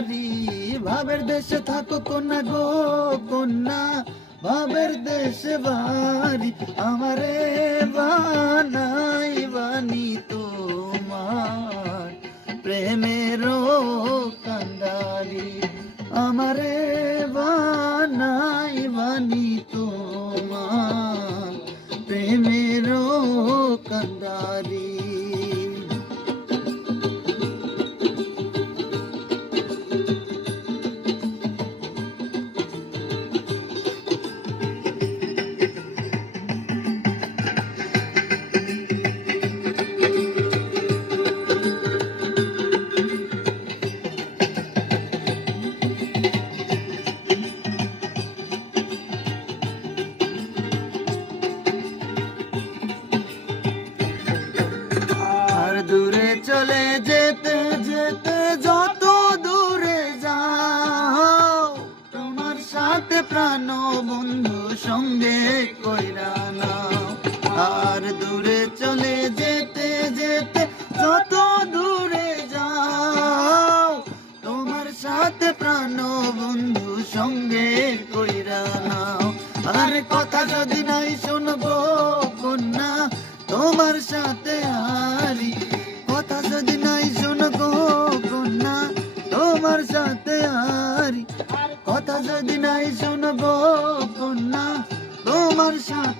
কান্ডারি। ভাবের দেশে থাকো কন্যা গো কন্যা, ভাবের দেশে বাড়ি। আমারে বানাই বানি তোমার প্রেমেরও কান্ডারি। আমারে বানাই বানি তোমার প্রেমেরও কান্ডারি। দূরে চলে যেতে যেতে যত দূরে যাও, তোমার সাথে প্রাণ বন্ধু সঙ্গে কইরা নাও। আর দূরে চলে যেতে যেতে যত দূরে যাও, তোমার সাথে প্রাণ বন্ধু সঙ্গে কইরা নাও। আর কথা যদি নাই শুনবো কন্যা তোমার সাথে হারি, কথা যদি নাই শুনবো কন্যা তোমার সাথে হারি, কথা যদি নাই শুনবো কন্যা তোমার সাথে